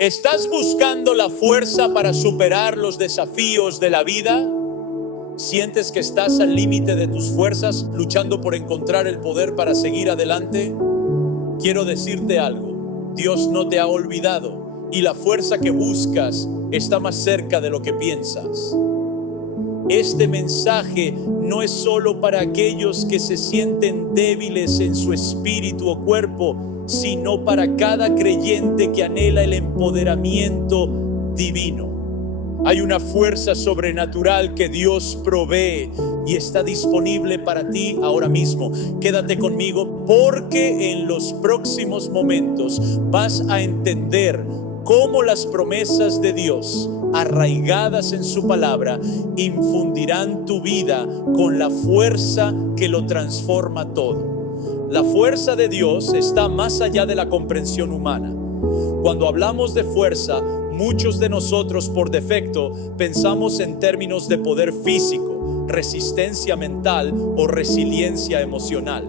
¿Estás buscando la fuerza para superar los desafíos de la vida? ¿Sientes que estás al límite de tus fuerzas, luchando por encontrar el poder para seguir adelante? Quiero decirte algo: Dios no te ha olvidado y la fuerza que buscas está más cerca de lo que piensas. Este mensaje no es solo para aquellos que se sienten débiles en su espíritu o cuerpo, sino para cada creyente que anhela el empoderamiento divino. Hay una fuerza sobrenatural que Dios provee y está disponible para ti ahora mismo. Quédate conmigo, porque en los próximos momentos vas a entender cómo las promesas de Dios, arraigadas en su palabra, infundirán tu vida con la fuerza que lo transforma todo. La fuerza de Dios está más allá de la comprensión humana. Cuando hablamos de fuerza, muchos de nosotros por defecto pensamos en términos de poder físico, resistencia mental o resiliencia emocional.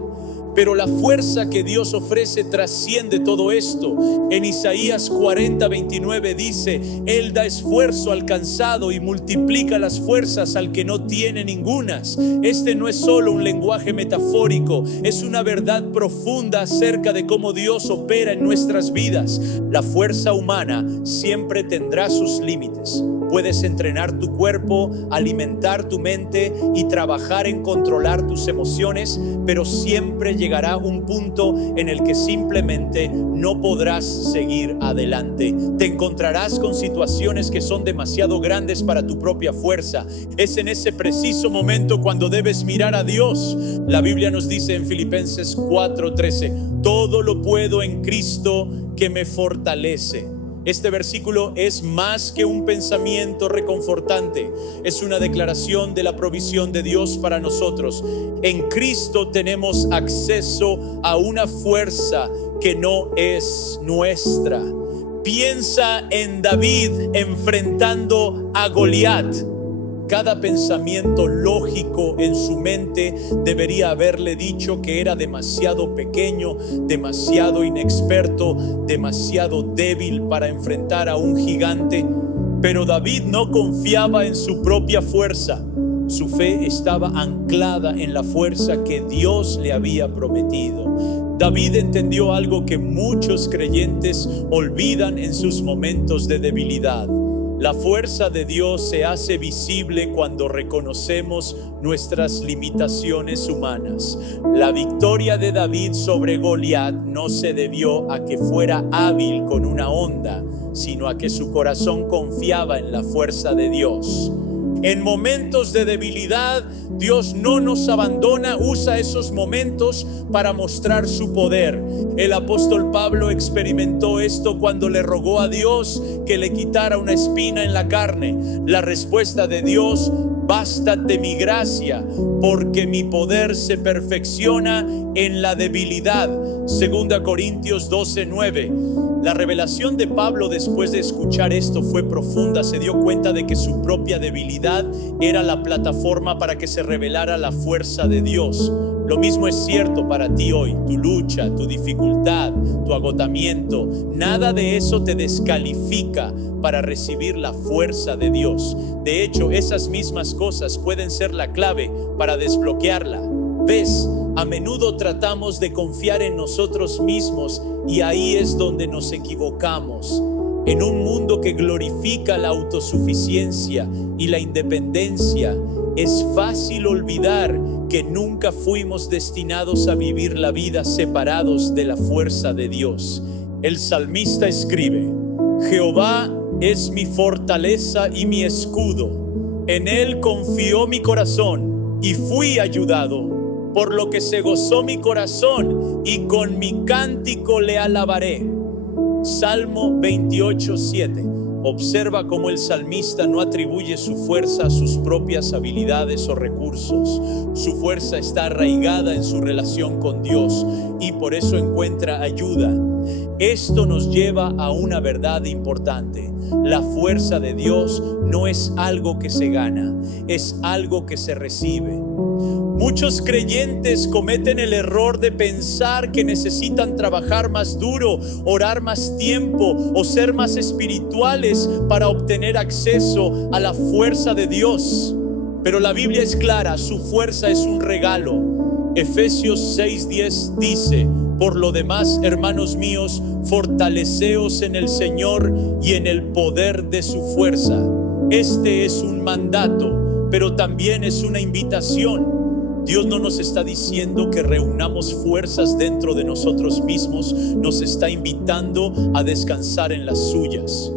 Pero la fuerza que Dios ofrece trasciende todo esto. En Isaías 40:29 dice: Él da esfuerzo al cansado y multiplica las fuerzas al que no tiene ningunas. Este no es solo un lenguaje metafórico, es una verdad profunda acerca de cómo Dios opera en nuestras vidas. La fuerza humana siempre tendrá sus límites. Puedes entrenar tu cuerpo, alimentar tu mente y trabajar en controlar tus emociones, pero siempre llegará un punto en el que simplemente no podrás seguir adelante. Te encontrarás con situaciones que son demasiado grandes para tu propia fuerza. Es en ese preciso momento cuando debes mirar a Dios. La Biblia nos dice en Filipenses 4:13: todo lo puedo en Cristo que me fortalece. Este versículo es más que un pensamiento reconfortante, es una declaración de la provisión de Dios para nosotros. En Cristo tenemos acceso a una fuerza que no es nuestra. Piensa en David enfrentando a Goliat. Cada pensamiento lógico en su mente debería haberle dicho que era demasiado pequeño, demasiado inexperto, demasiado débil para enfrentar a un gigante. Pero David no confiaba en su propia fuerza. Su fe estaba anclada en la fuerza que Dios le había prometido. David entendió algo que muchos creyentes olvidan en sus momentos de debilidad. La fuerza de Dios se hace visible cuando reconocemos nuestras limitaciones humanas. La victoria de David sobre Goliat no se debió a que fuera hábil con una honda, sino a que su corazón confiaba en la fuerza de Dios. En momentos de debilidad, Dios no nos abandona, usa esos momentos para mostrar su poder. El apóstol Pablo experimentó esto cuando le rogó a Dios que le quitara una espina en la carne. La respuesta de Dios: bástate mi gracia, porque mi poder se perfecciona en la debilidad. 2 Corintios 12:9. La revelación de Pablo después de escuchar esto fue profunda. Se dio cuenta de que su propia debilidad era la plataforma para que se revelara la fuerza de Dios. Lo mismo es cierto para ti hoy. Tu lucha, tu dificultad, tu agotamiento, nada de eso te descalifica para recibir la fuerza de Dios. De hecho, esas mismas cosas pueden ser la clave para desbloquearla. ¿Ves? A menudo tratamos de confiar en nosotros mismos y ahí es donde nos equivocamos. En un mundo que glorifica la autosuficiencia y la independencia, es fácil olvidar que nunca fuimos destinados a vivir la vida separados de la fuerza de Dios. El salmista escribe: Jehová es mi fortaleza y mi escudo. En él confió mi corazón y fui ayudado. Por lo que se gozó mi corazón y con mi cántico le alabaré. Salmo 28:7. Observa cómo el salmista no atribuye su fuerza a sus propias habilidades o recursos. Su fuerza está arraigada en su relación con Dios y por eso encuentra ayuda. Esto nos lleva a una verdad importante. La fuerza de Dios no es algo que se gana, es algo que se recibe. Muchos creyentes cometen el error de pensar que necesitan trabajar más duro, orar más tiempo o ser más espirituales para obtener acceso a la fuerza de Dios. Pero la Biblia es clara, su fuerza es un regalo. Efesios 6:10 dice: por lo demás, hermanos míos, fortaleceos en el Señor y en el poder de su fuerza. Este es un mandato, pero también es una invitación. Dios no nos está diciendo que reunamos fuerzas dentro de nosotros mismos, nos está invitando a descansar en las suyas.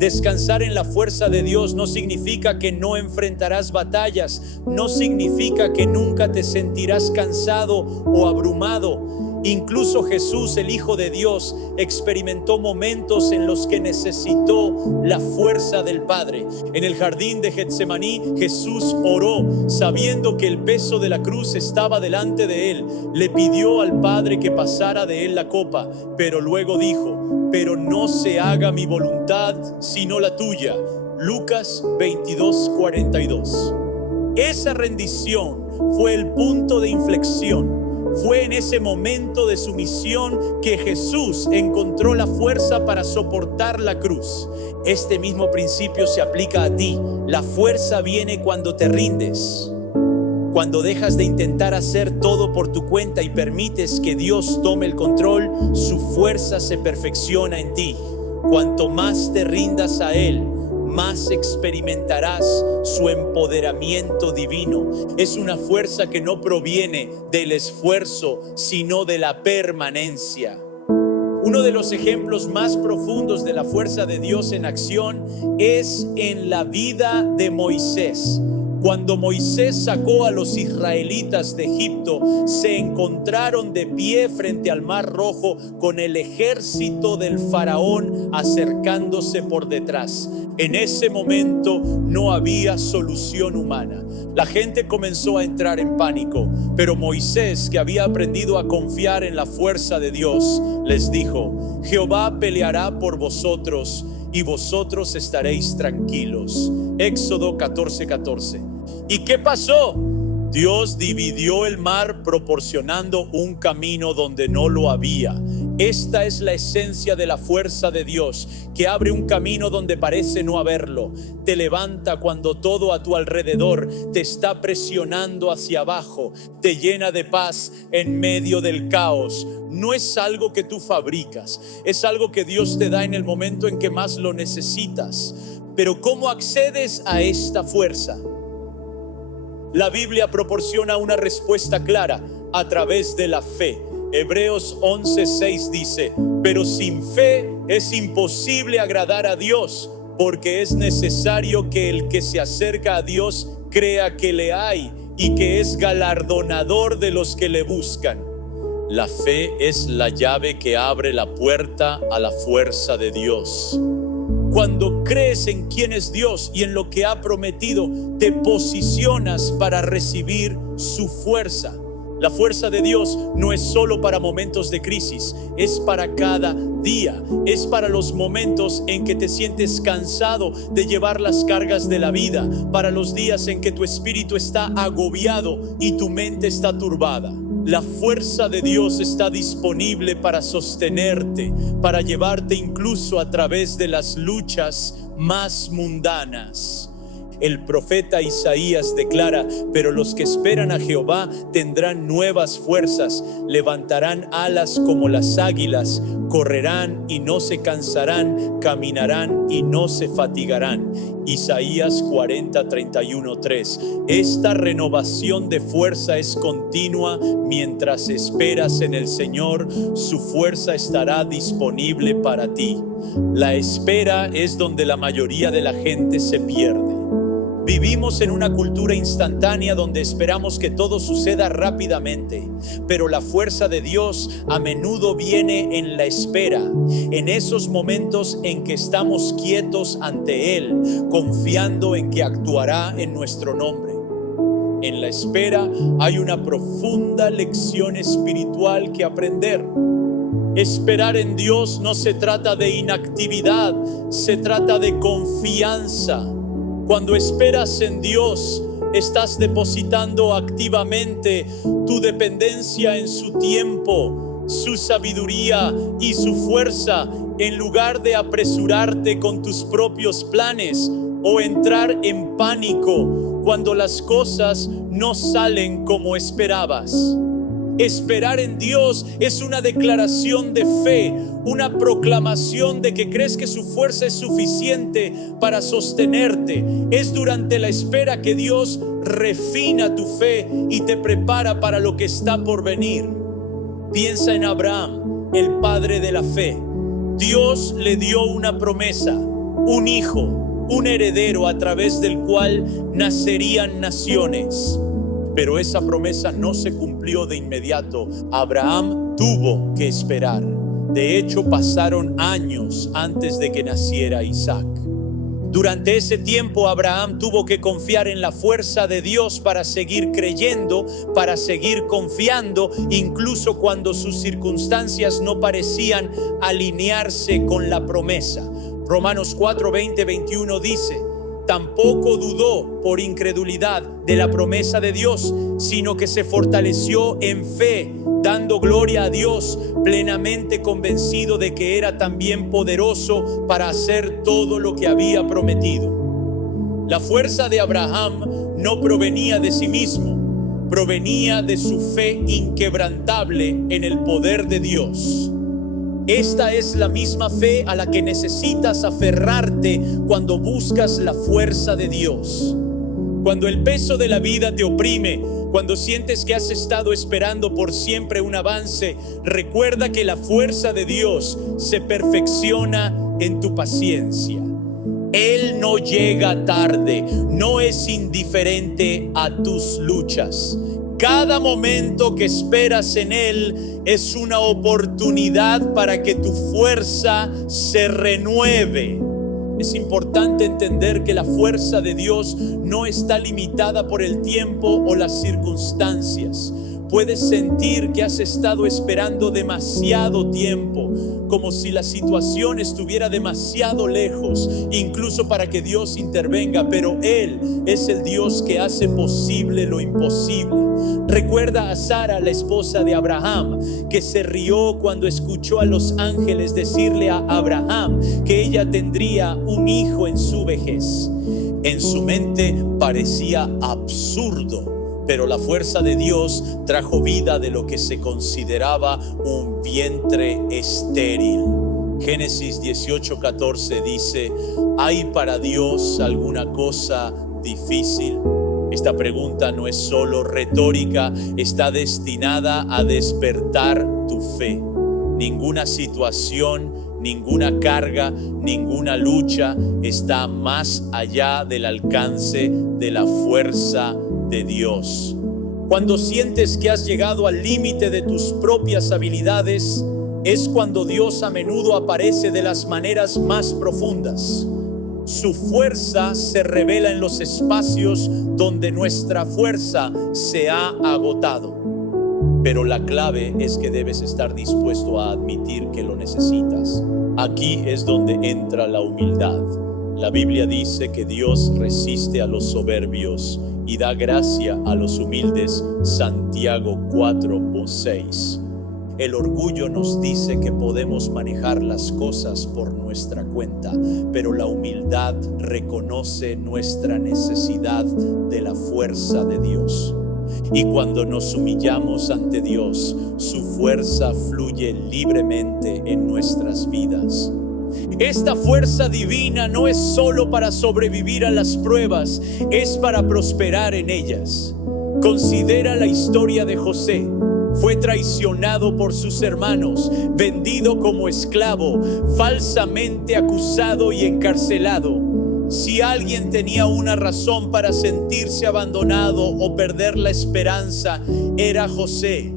Descansar en la fuerza de Dios no significa que no enfrentarás batallas, no significa que nunca te sentirás cansado o abrumado. Incluso Jesús, el Hijo de Dios, experimentó momentos en los que necesitó la fuerza del Padre. En el jardín de Getsemaní, Jesús oró sabiendo que el peso de la cruz estaba delante de él. Le pidió al Padre que pasara de él la copa, pero luego dijo: pero no se haga mi voluntad sino la tuya. Lucas 22:42. Esa rendición fue el punto de inflexión. Fue en ese momento de sumisión que Jesús encontró la fuerza para soportar la cruz. Este mismo principio se aplica a ti. La fuerza viene cuando te rindes, cuando dejas de intentar hacer todo por tu cuenta y permites que Dios tome el control. Su fuerza se perfecciona en ti. Cuanto más te rindas a Él, más experimentarás su empoderamiento divino. Es una fuerza que no proviene del esfuerzo, sino de la permanencia. Uno de los ejemplos más profundos de la fuerza de Dios en acción es en la vida de Moisés. Cuando Moisés sacó a los israelitas de Egipto, se encontraron de pie frente al Mar Rojo con el ejército del faraón acercándose por detrás. En ese momento no había solución humana. La gente comenzó a entrar en pánico, pero Moisés, que había aprendido a confiar en la fuerza de Dios, les dijo: Jehová peleará por vosotros y vosotros estaréis tranquilos. Éxodo 14:14. ¿Y qué pasó? Dios dividió el mar proporcionando un camino donde no lo había. Esta es la esencia de la fuerza de Dios, que abre un camino donde parece no haberlo. Te levanta cuando todo a tu alrededor te está presionando hacia abajo. Te llena de paz en medio del caos. No es algo que tú fabricas, es algo que Dios te da en el momento en que más lo necesitas. Pero ¿cómo accedes a esta fuerza? La Biblia proporciona una respuesta clara: a través de la fe. Hebreos 11:6 dice: pero sin fe es imposible agradar a Dios, porque es necesario que el que se acerca a Dios crea que le hay y que es galardonador de los que le buscan. La fe es la llave que abre la puerta a la fuerza de Dios. Cuando crees en quién es Dios y en lo que ha prometido, te posicionas para recibir su fuerza. La fuerza de Dios no es solo para momentos de crisis, es para cada día. Es para los momentos en que te sientes cansado de llevar las cargas de la vida, para los días en que tu espíritu está agobiado y tu mente está turbada. La fuerza de Dios está disponible para sostenerte, para llevarte incluso a través de las luchas más mundanas. El profeta Isaías declara: pero los que esperan a Jehová tendrán nuevas fuerzas, levantarán alas como las águilas, correrán y no se cansarán, caminarán y no se fatigarán. Isaías 40:31-3. Esta renovación de fuerza es continua mientras esperas en el Señor. Su fuerza estará disponible para ti. La espera es donde la mayoría de la gente se pierde. Vivimos en una cultura instantánea donde esperamos que todo suceda rápidamente, pero la fuerza de Dios a menudo viene en la espera, en esos momentos en que estamos quietos ante Él, confiando en que actuará en nuestro nombre. En la espera hay una profunda lección espiritual que aprender. Esperar en Dios no se trata de inactividad, se trata de confianza. Cuando esperas en Dios, Estás depositando activamente tu dependencia en su tiempo, su sabiduría y su fuerza, en lugar de apresurarte con tus propios planes o entrar en pánico cuando las cosas no salen como esperabas. Esperar en Dios es una declaración de fe, una proclamación de que crees que su fuerza es suficiente para sostenerte. Es durante la espera que Dios refina tu fe y te prepara para lo que está por venir. Piensa en Abraham, el padre de la fe. Dios le dio una promesa, un hijo, un heredero a través del cual nacerían naciones. Pero esa promesa no se cumplió de inmediato. Abraham tuvo que esperar. De hecho, pasaron años antes de que naciera Isaac. Durante ese tiempo, Abraham tuvo que confiar en la fuerza de Dios para seguir creyendo, para seguir confiando, incluso cuando sus circunstancias no parecían alinearse con la promesa. Romanos 4, 20, 21 dice: tampoco dudó por incredulidad de la promesa de Dios, sino que se fortaleció en fe, dando gloria a Dios, plenamente convencido de que era también poderoso para hacer todo lo que había prometido. La fuerza de Abraham no provenía de sí mismo, provenía de su fe inquebrantable en el poder de Dios. Esta es la misma fe a la que necesitas aferrarte cuando buscas la fuerza de Dios. Cuando el peso de la vida te oprime, cuando sientes que has estado esperando por siempre un avance, recuerda que la fuerza de Dios se perfecciona en tu paciencia. Él no llega tarde, no es indiferente a tus luchas. Cada momento que esperas en Él es una oportunidad para que tu fuerza se renueve. Es importante entender que la fuerza de Dios no está limitada por el tiempo o las circunstancias. Puedes sentir que has estado esperando demasiado tiempo, como si la situación estuviera demasiado lejos, incluso para que Dios intervenga, pero Él es el Dios que hace posible lo imposible. Recuerda a Sara, la esposa de Abraham, que se rió cuando escuchó a los ángeles decirle a Abraham que ella tendría un hijo en su vejez. En su mente parecía absurdo, pero la fuerza de Dios trajo vida de lo que se consideraba un vientre estéril. Génesis 18:14 dice: ¿hay para Dios alguna cosa difícil? Esta pregunta no es solo retórica, está destinada a despertar tu fe. Ninguna situación, ninguna carga, ninguna lucha está más allá del alcance de la fuerza de Dios. Cuando sientes que has llegado al límite de tus propias habilidades, es cuando Dios a menudo aparece de las maneras más profundas. Su fuerza se revela en los espacios donde nuestra fuerza se ha agotado. Pero la clave es que debes estar dispuesto a admitir que lo necesitas. Aquí es donde entra la humildad. La Biblia dice que Dios resiste a los soberbios y da gracia a los humildes. Santiago 4:6. El orgullo nos dice que podemos manejar las cosas por nuestra cuenta, pero la humildad reconoce nuestra necesidad de la fuerza de Dios. Y cuando nos humillamos ante Dios, su fuerza fluye libremente en nuestras vidas. Esta fuerza divina no es solo para sobrevivir a las pruebas, es para prosperar en ellas. Considera la historia de José. Fue traicionado por sus hermanos, vendido como esclavo, falsamente acusado y encarcelado. Si alguien tenía una razón para sentirse abandonado o perder la esperanza, era José.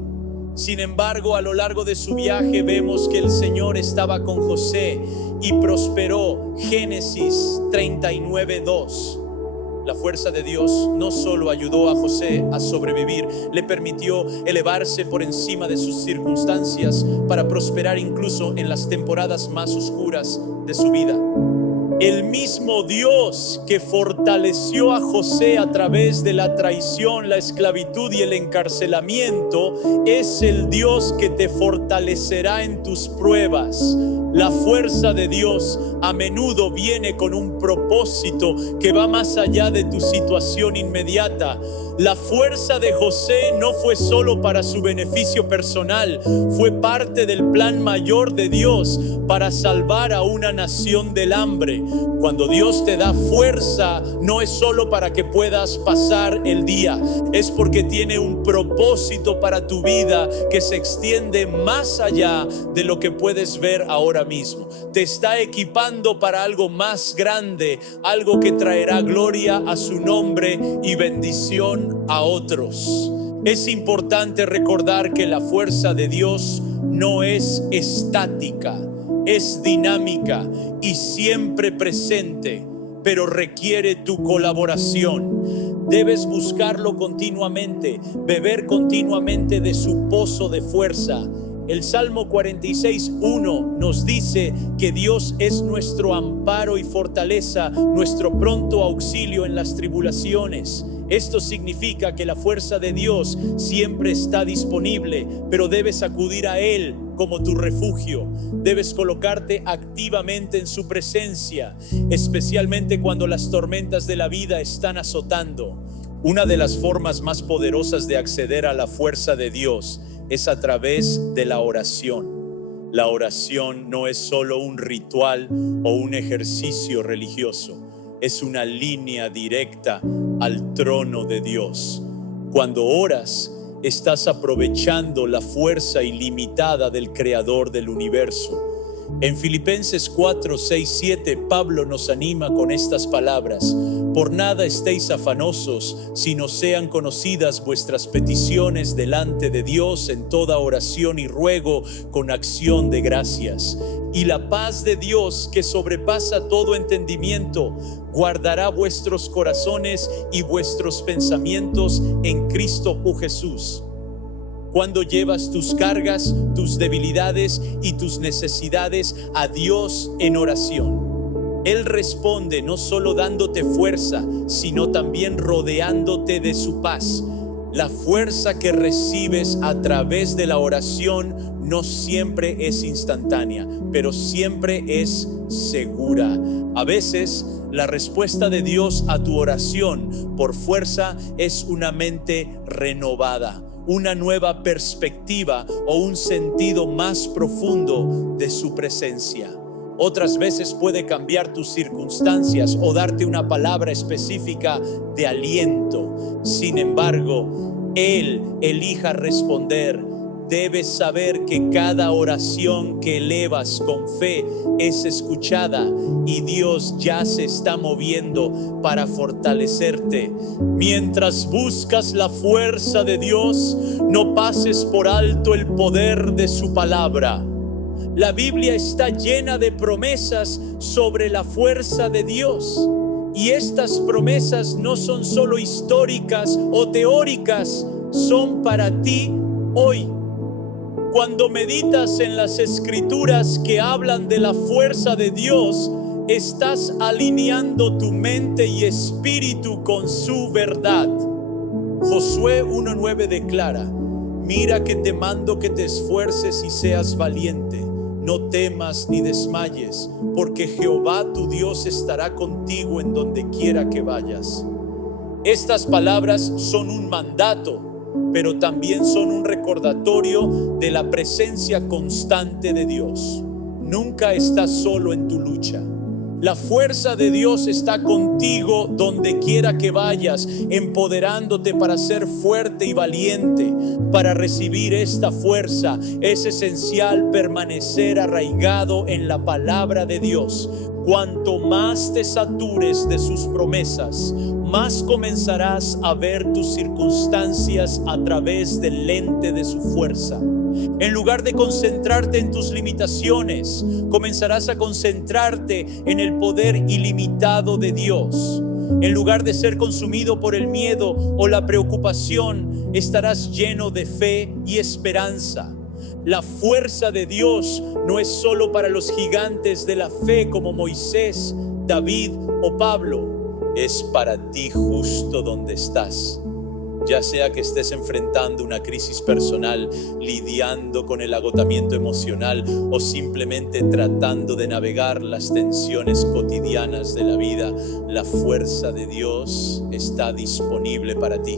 Sin embargo, a lo largo de su viaje vemos que el Señor estaba con José y prosperó. Génesis 39:2. La fuerza de Dios no solo ayudó a José a sobrevivir, le permitió elevarse por encima de sus circunstancias para prosperar incluso en las temporadas más oscuras de su vida. El mismo Dios que fortaleció a José a través de la traición, la esclavitud y el encarcelamiento, es el Dios que te fortalecerá en tus pruebas. La fuerza de Dios a menudo viene con un propósito que va más allá de tu situación inmediata. La fuerza de José no fue solo para su beneficio personal, fue parte del plan mayor de Dios para salvar a una nación del hambre. Cuando Dios te da fuerza, no es solo para que puedas pasar el día, es porque tiene un propósito para tu vida que se extiende más allá de lo que puedes ver ahora mismo. Te está equipando para algo más grande, algo que traerá gloria a su nombre y bendición a otros. Es importante recordar que la fuerza de Dios no es estática, es dinámica y siempre presente, pero requiere tu colaboración. Debes buscarlo continuamente, beber continuamente de su pozo de fuerza. El Salmo 46:1 nos dice que Dios es nuestro amparo y fortaleza, nuestro pronto auxilio en las tribulaciones. Esto significa que la fuerza de Dios siempre está disponible, pero debes acudir a Él como tu refugio. Debes colocarte activamente en su presencia, especialmente cuando las tormentas de la vida están azotando. Una de las formas más poderosas de acceder a la fuerza de Dios es a través de la oración. La oración no es solo un ritual o un ejercicio religioso, es una línea directa al trono de Dios. Cuando oras, estás aprovechando la fuerza ilimitada del Creador del universo. En Filipenses 4, 6, 7, Pablo nos anima con estas palabras: por nada estéis afanosos, sino sean conocidas vuestras peticiones delante de Dios en toda oración y ruego con acción de gracias. Y la paz de Dios, que sobrepasa todo entendimiento, guardará vuestros corazones y vuestros pensamientos en Cristo Jesús. Cuando llevas tus cargas, tus debilidades y tus necesidades a Dios en oración, Él responde no solo dándote fuerza, sino también rodeándote de su paz. La fuerza que recibes a través de la oración no siempre es instantánea, pero siempre es segura. A veces, la respuesta de Dios a tu oración por fuerza es una mente renovada, una nueva perspectiva o un sentido más profundo de su presencia. Otras veces puede cambiar tus circunstancias o darte una palabra específica de aliento. Sin embargo, Él elija responder. Debes saber que cada oración que elevas con fe es escuchada y Dios ya se está moviendo para fortalecerte. Mientras buscas la fuerza de Dios, no pases por alto el poder de su palabra. La Biblia está llena de promesas sobre la fuerza de Dios. Y estas promesas no son solo históricas o teóricas, son para ti hoy. Cuando meditas en las escrituras que hablan de la fuerza de Dios, estás alineando tu mente y espíritu con su verdad. Josué 1:9 declara: mira que te mando que te esfuerces y seas valiente. No temas ni desmayes, porque Jehová tu Dios estará contigo en donde quiera que vayas. Estas palabras son un mandato, pero también son un recordatorio de la presencia constante de Dios. Nunca estás solo en tu lucha. La fuerza de Dios está contigo donde quiera que vayas, empoderándote para ser fuerte y valiente. Para recibir esta fuerza es esencial permanecer arraigado en la palabra de Dios. Cuanto más te satures de sus promesas, más comenzarás a ver tus circunstancias a través del lente de su fuerza. En lugar de concentrarte en tus limitaciones, comenzarás a concentrarte en el poder ilimitado de Dios. En lugar de ser consumido por el miedo o la preocupación, estarás lleno de fe y esperanza. La fuerza de Dios no es solo para los gigantes de la fe como Moisés, David o Pablo. Es para ti justo donde estás. Ya sea que estés enfrentando una crisis personal, lidiando con el agotamiento emocional o simplemente tratando de navegar las tensiones cotidianas de la vida, la fuerza de Dios está disponible para ti.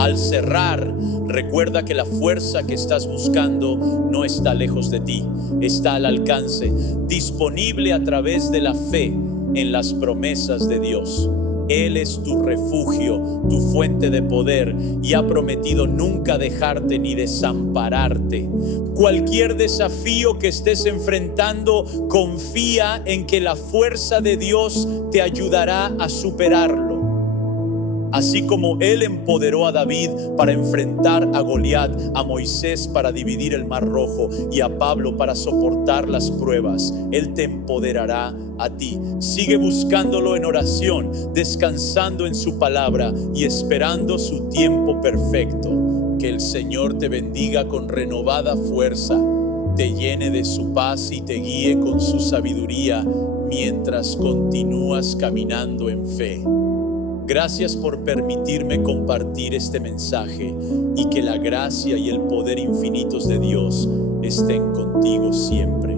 Al cerrar, recuerda que la fuerza que estás buscando no está lejos de ti, está al alcance, disponible a través de la fe en las promesas de Dios. Él es tu refugio, tu fuente de poder y ha prometido nunca dejarte ni desampararte. Cualquier desafío que estés enfrentando, confía en que la fuerza de Dios te ayudará a superarlo. Así como Él empoderó a David para enfrentar a Goliat, a Moisés para dividir el Mar Rojo y a Pablo para soportar las pruebas, Él te empoderará a ti. Sigue buscándolo en oración, descansando en su palabra y esperando su tiempo perfecto. Que el Señor te bendiga con renovada fuerza, te llene de su paz y te guíe con su sabiduría mientras continúas caminando en fe. Gracias por permitirme compartir este mensaje y que la gracia y el poder infinitos de Dios estén contigo siempre.